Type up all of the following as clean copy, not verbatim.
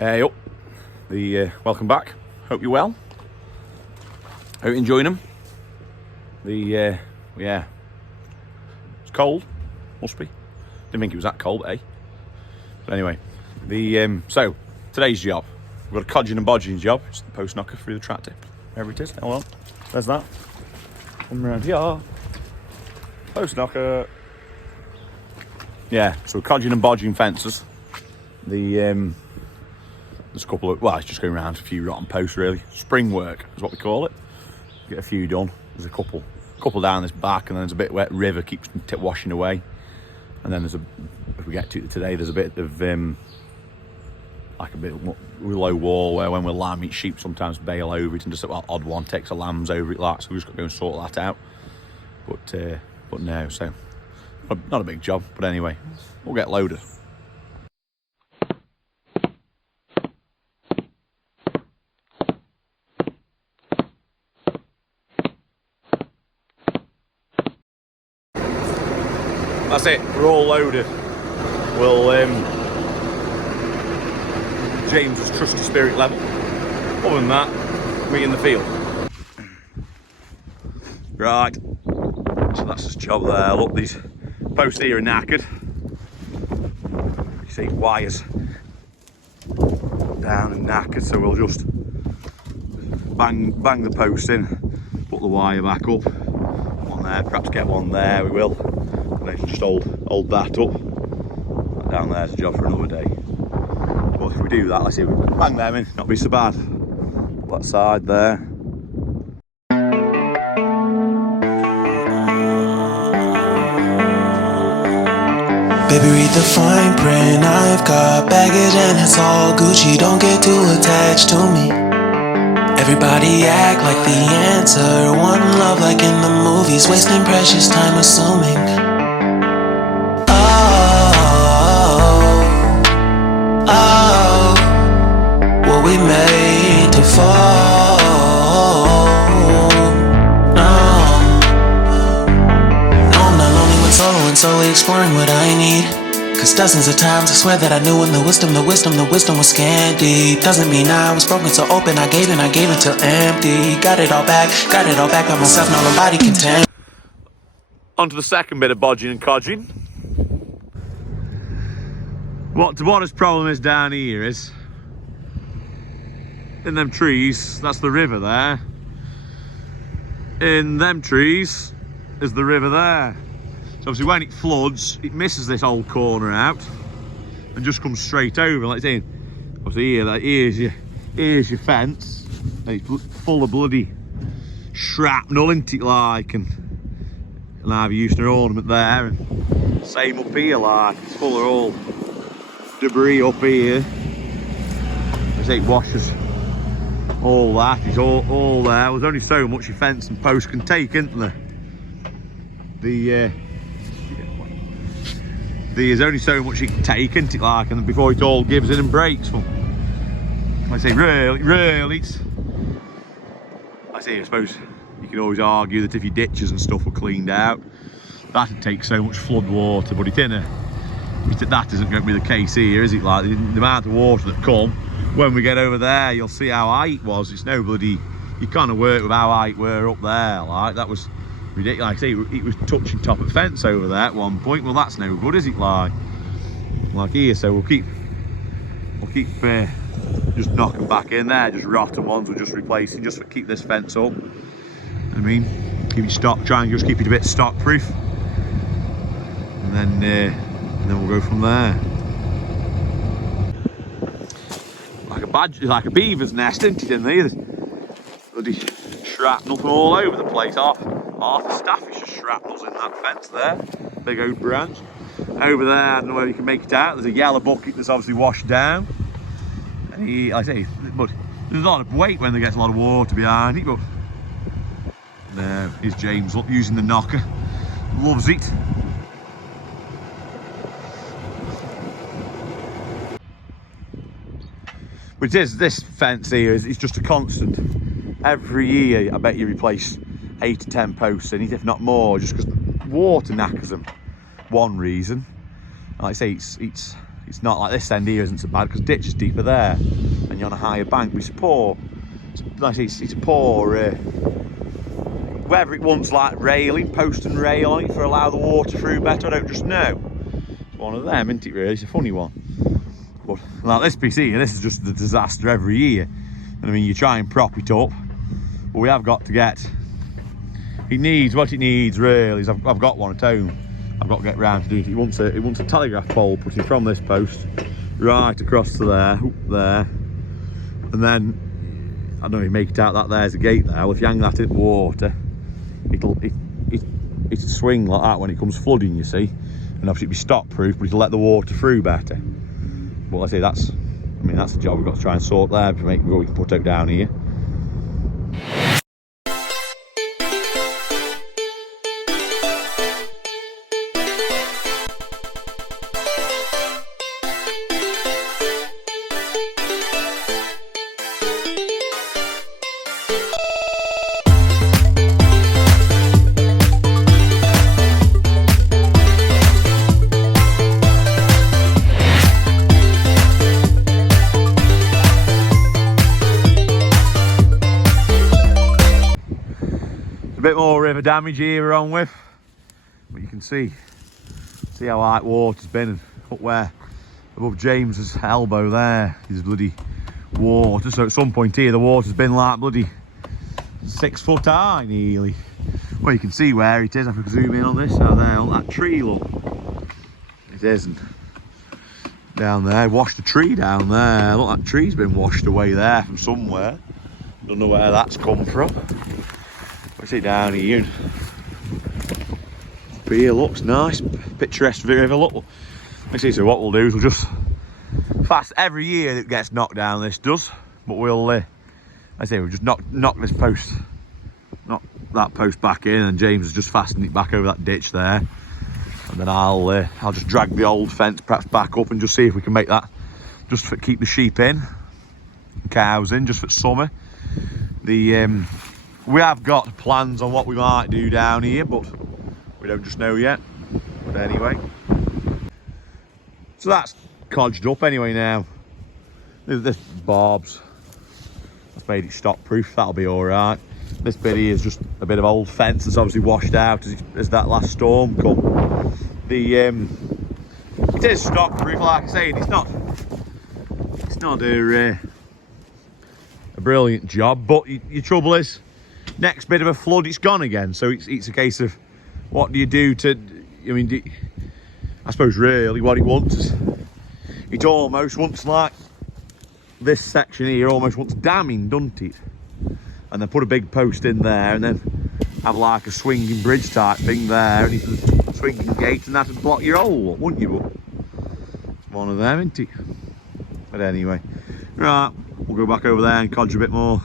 Hey up, welcome back. Hope you're well. Hope you're enjoying them. Yeah, it's cold. Must be. Didn't think it was that cold, eh? But anyway, so today's job, we've got a codging and bodging job. It's the post knocker through the tractor. Wherever it is. Oh well, there's that. Come round here. Post knocker. Yeah, so codging and bodging fences. There's a couple of, it's just going around a few rotten posts really. Spring work is what we call it. Get a few done. There's a couple down this back, and then there's a bit wet river keeps washing away. And then if we get to it today, there's a bit of like a bit of low wall where when we're lamb meat sheep sometimes bail over it, and just odd one takes a lambs over it like, so we've just got to go and sort that out. But no, so not a big job, but anyway, we'll get loaded. That's it, we're all loaded. We'll James's trusty spirit level. Other than that, we in the field. Right, so that's his job there. Look, these posts here are knackered. You see wires down and knackered, so we'll just bang the posts in, put the wire back up. One there, perhaps get one there, we will. And then just hold that up. That down there's a job for another day. But if we do that, let's see, we bang them in, not be so bad. That side there. Baby, read the fine print. I've got baggage and it's all Gucci. Don't get too attached to me. Everybody act like the answer. One love like in the movies. Wasting precious time assuming. Were we made to fall? No, I'm not lonely when solo and solely exploring what I need. Cause dozens of times I swear that I knew when the wisdom was scanty. Doesn't mean I was broken so open, I gave until empty. Got it all back by myself, now nobody can tame. On to the second bit of bodging and codging. What his problem is down here is, in them trees, that's the river there. In them trees is the river there. So obviously when it floods, it misses this whole corner out and just comes straight over. Like saying, obviously here's your fence. And it's full of bloody shrapnel, isn't it, like? And I've used an ornament there, and same up here, like it's full of all debris up here. I say it washes all that. It's all there. There's only so much your fence and post can take, isn't there? There's only so much it can take, isn't it, like, and before it all gives in and breaks. But I say really, it's, I suppose you can always argue that if your ditches and stuff were cleaned out, that'd take so much flood water, but that isn't going to be the case here, is it? Like the amount of water that come when we get over there, you'll see how high it was. It's no bloody, you can't work with how high it were up there. Like that was ridiculous. Like I say, it was touching top of the fence over there at one point. Well, that's no good, is it? Like here, so we'll keep just knocking back in there. Just rotten ones we're just replacing, just to keep this fence up. I mean, keep it stock, try and just keep it a bit stock proof, and then we'll go from there. Like a beaver's nest, isn't it, in there? There's bloody shrapnel from all over the place. Half the staff is just shrapnels in that fence there. Big oak branch. Over there, I don't know whether you can make it out, there's a yellow bucket that's obviously washed down. And like I say, but there's a lot of weight when there gets a lot of water behind it, but there, here's James using the knocker. Loves it. Which is, this fence here is just a constant. Every year, I bet you replace 8 to 10 posts in it, if not more, just because water knackers them. One reason. Like I say, it's it's not like this end here isn't so bad because ditch is deeper there and you're on a higher bank. But it's poor, it's a poor, whether it wants like railing, post and rail on it for allow the water through better, I don't just know. It's one of them, isn't it really? It's a funny one. But like this piece here, this is just a disaster every year. And I mean, you try and prop it up, but we have got to get, it needs what it needs really. Is I've got one at home. I've got to get round to do it. It wants a telegraph pole putting from this post right across to there, up there, and then I don't know, you make it out that there's a gate there. Well, if you hang that in the water, it'll swing like that when it comes flooding, you see, and obviously it'll be stop proof, but it'll let the water through better. But I say that's the job we've got to try and sort there to make we can put out down here. A bit more river damage here we're on with, but you can see how light water's been, and up where above James's elbow there is bloody water. So at some point here the water's been like bloody 6 foot high nearly. Well, you can see where it is. If I can zoom in on this, so there, on that tree, look, it isn't down there. Washed the tree down there. Look, that tree's been washed away there from somewhere. Don't know where that's come from. What's it down here? Up here looks nice, picturesque river. Look, let's see. So what we'll do is we'll just fast every year it gets knocked down. This does, but we'll we'll just knock this post, knock that post back in, and James has just fastened it back over that ditch there. And then I'll just drag the old fence perhaps back up and just see if we can make that just for keep the sheep in, cows in, just for summer. We have got plans on what we might do down here, but we don't just know yet. But anyway, so that's codged up anyway now. This barbs, that's made it stop proof, that'll be all right. This bit here is just a bit of old fence that's obviously washed out as that last storm come. It is stop proof, like I say, it's not a brilliant job, but your trouble is, next bit of a flood, it's gone again. So it's a case of what do you do to, I mean, I suppose really what it wants is, it almost wants like this section here almost wants damming, doesn't it? And then put a big post in there and then have like a swinging bridge type thing there, and it's a swinging gate, and that would block your hole, wouldn't you? But it's one of them, isn't it? But anyway, right, we'll go back over there and codge a bit more.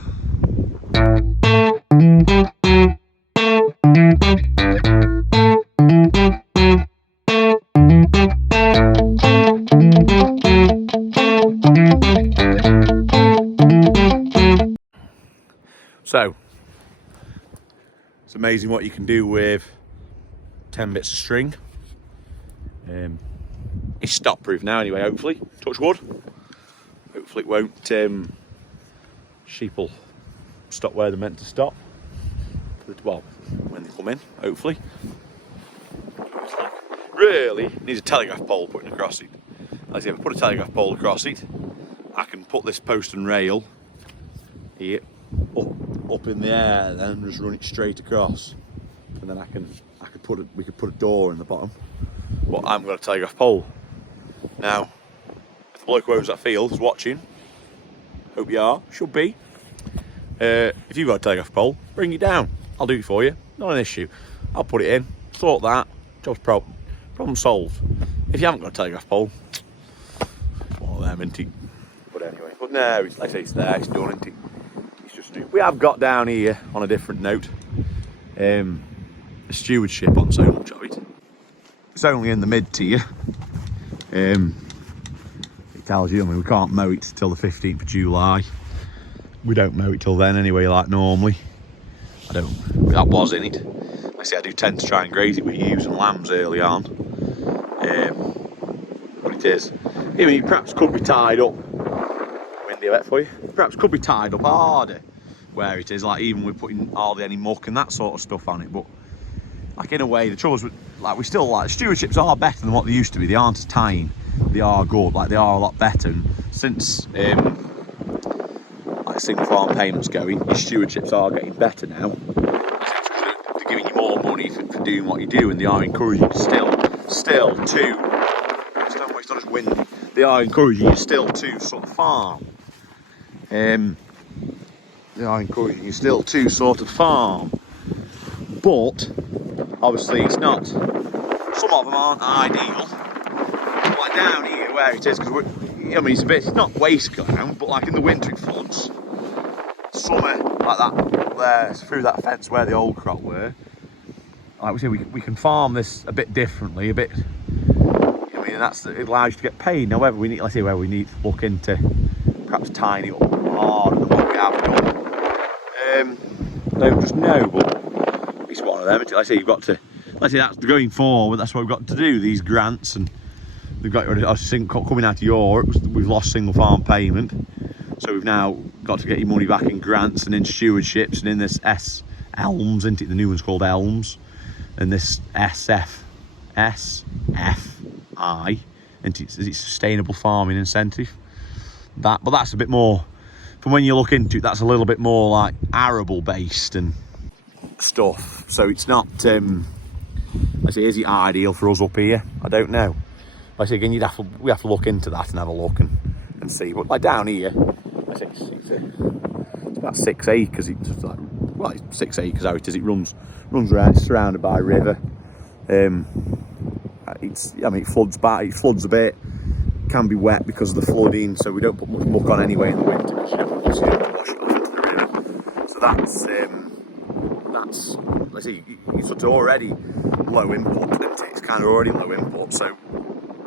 So, it's amazing what you can do with 10 bits of string. It's stop proof now anyway, hopefully, touch wood. Hopefully it won't, sheep will stop where they're meant to stop. Well, when they come in, hopefully. Really needs a telegraph pole putting across it. Like I say, if I put a telegraph pole across it, I can put this post and rail here up in the air, and then just run it straight across, and then we could put a door in the bottom. But I haven't got a telegraph pole. Now, if the bloke who owns that field is watching, hope you are, should be. If you've got a telegraph pole, bring it down. I'll do it for you, not an issue. I'll put it in, sort that, job's problem solved. If you haven't got a telegraph pole, one of them, isn't it? But anyway, but no, like I say, it's there, it's done, isn't it? It's just new. We have got down here, on a different note, the stewardship on so much of it. It's only in the mid-tier. It tells you, I mean, we can't mow it till the 15th of July. We don't mow it till then anyway, like normally. That was in it. Like I say, I do tend to try and graze it with ewes and lambs early on. what it is. I mean, it perhaps could be tied up. Windy a bit for you. Perhaps could be tied up harder where it is, like even with putting hardly any muck and that sort of stuff on it. But like in a way, the trouble is, like we still like stewardships are better than what they used to be. They aren't as tying. They are good. Like they are a lot better. And since like single farm payments going, your stewardships are getting better now. They're giving you more money for doing what you do, and they are encouraging you still to. It's not as windy. They are encouraging you still to sort of farm. They are encouraging you still to sort of farm, but obviously it's not. Some of them aren't ideal. Like down here where it is, because I mean it's not waste ground, but like in the winter it floods. Summer like that there through that fence where the old crop were. Like we say, we can farm this a bit differently, a bit. I mean, it allows you to get paid. Now, whether we need, let's say, where we need to look into perhaps tying it up harder than what we have done. I don't just know, but it's one of them. Like I say, you've got to. Let's say that's going forward. That's what we've got to do. These grants, and we've got coming out of Europe. We've lost single farm payment, so we've now got to get your money back in grants and in stewardships and in this ELMS, isn't it? The new one's called ELMS, and this SFI, and it's sustainable farming incentive. But that's a bit more. From when you look into it, that's a little bit more like arable based and stuff. So it's not. I say, is it ideal for us up here? I don't know. Like I say again, we have to look into that and have a look and see. But like down here, I say it's about 6 acres. It's like, well, it's 6 acres how it is. It runs around. It's surrounded by a river. I mean, it floods back. It floods a bit. Can be wet because of the flooding, so we don't put much muck on anyway in the winter because you don't wash it off into the river. So that's let's see, it's already low input, isn't it? It's kind of already low input. So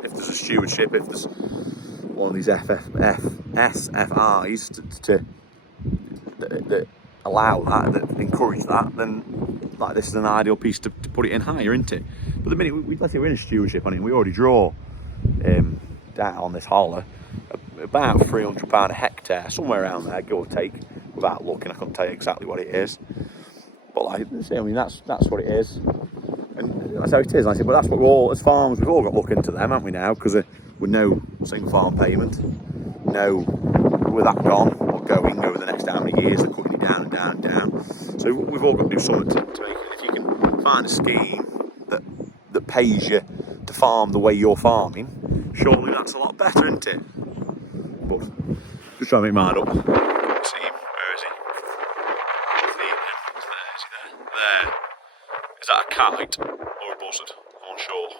if there's a stewardship, if there's one of these SFIs that allow that encourage that, then like this is an ideal piece to put it in higher, isn't it? But the minute let's say we're in a stewardship on it, we already draw down on this holler about £300 a hectare, somewhere around there, give or take. Without looking, I couldn't tell you exactly what it is. But like I mean, that's what it is, and that's how it is. Like I said, but that's what we all, as farmers, we've all got to look into them, haven't we now? Because with no single farm payment, with that gone or going over the next how many years, they're cutting it down and down and down. So we've all got to do something to make it. If you can find a scheme that pays you to farm the way you're farming, surely that's a lot better, isn't it? But just trying to make mine up. See him? Where is he? There. Is that a kite or a buzzard? I'm unsure.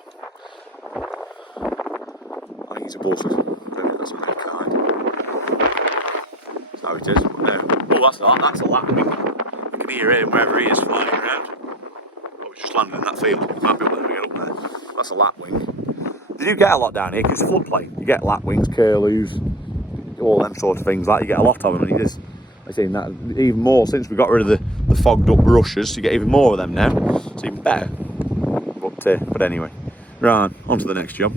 I think it's a buzzard. I don't think that's a big kite. That's how it is. But no. Oh, that's a lapwing. You can hear him wherever he is flying around. Oh, he's just landed in that field. He might be able to get up there. That's a lapwing. They do get a lot down here because it's a floodplain. You get lapwings, curlews, all them sort of things. Like you get a lot of them, and you just. I've seen that even more since we got rid of the fogged up brushes. You get even more of them now. It's even better. But anyway, right, on to the next job.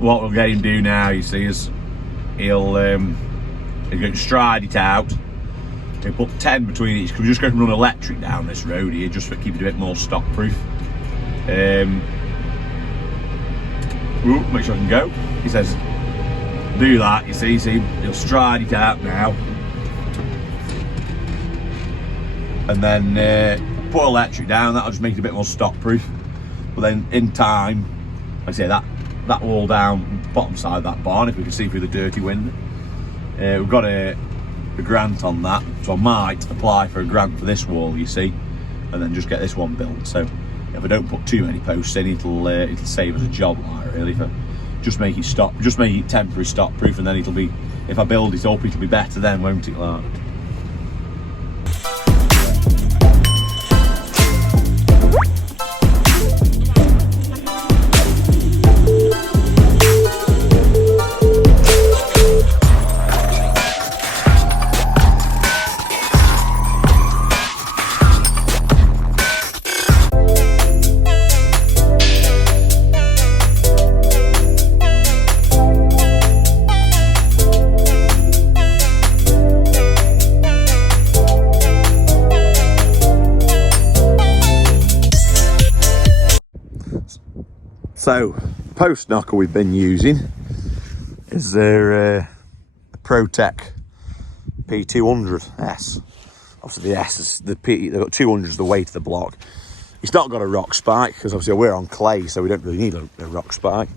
What we'll get him do now, you see, is he's going to stride it out. He'll put 10 between each, because we're just going to run electric down this road here, just to keep it a bit more stock proof. Make sure I can go. He says, do that, you see, he'll stride it out now. And then put electric down, that'll just make it a bit more stock proof. But then in time, like I say, that wall down bottom side of that barn, if we can see through the dirty wind. We've got a grant on that, so I might apply for a grant for this wall, you see, and then just get this one built. So if I don't put too many posts in, it'll save us a job, like, really. For just make it temporary stock proof, and then it'll be, if I build it up, it'll be better then, won't it, like? So, post knocker we've been using is their ProTech P200S. Obviously the S is the P, they've got 200 as the weight of the block. It's not got a rock spike, because obviously we're on clay, so we don't really need a rock spike.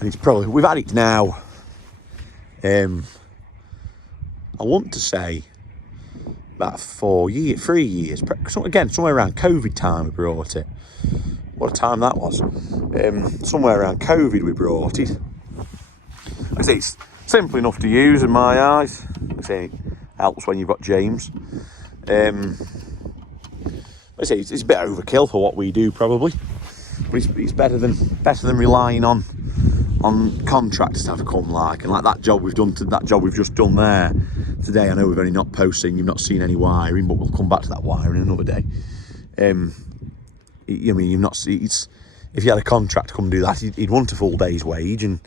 And it's probably, we've had it now, I want to say about 3 years. Again, somewhere around COVID time we brought it. What a time that was. Somewhere around COVID we brought it. I say it's simple enough to use in my eyes. I say it helps when you've got James. I say it's a bit overkill for what we do probably, but it's better than relying on contractors to have come like, and like that job we've just done there today. I know we've only not posting, you've not seen any wiring, but we'll come back to that wiring another day. I mean, you've not seen, if you had a contract come do that, he'd want a full day's wage, and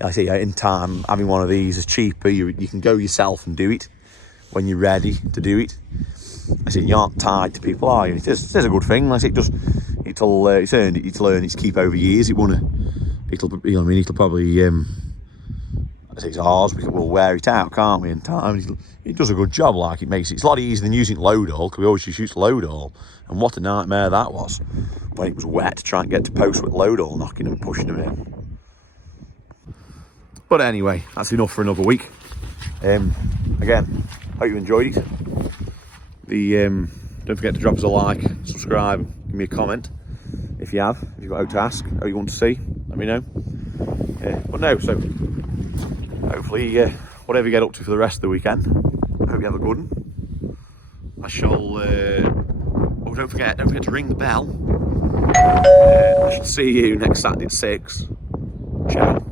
I say in time having one of these is cheaper. You can go yourself and do it when you're ready to do it. I say you aren't tied to people, are you? It is a good thing. Like it'll earn its keep over years. It'll probably I say it's ours. We'll wear it out, can't we? In time, it does a good job. Like it's a lot easier than using load haul, because we always just use load haul, and what a nightmare that was when it was wet to try and get to post with load haul, knocking and pushing them in. But anyway, that's enough for another week. Again, hope you enjoyed it. Don't forget to drop us a like, subscribe, give me a comment if you've got out to ask, how you want to see, let me know. But no, so hopefully whatever you get up to for the rest of the weekend, I hope you have a good one. I shall don't forget to ring the bell. I should see you next Saturday at 6. Ciao.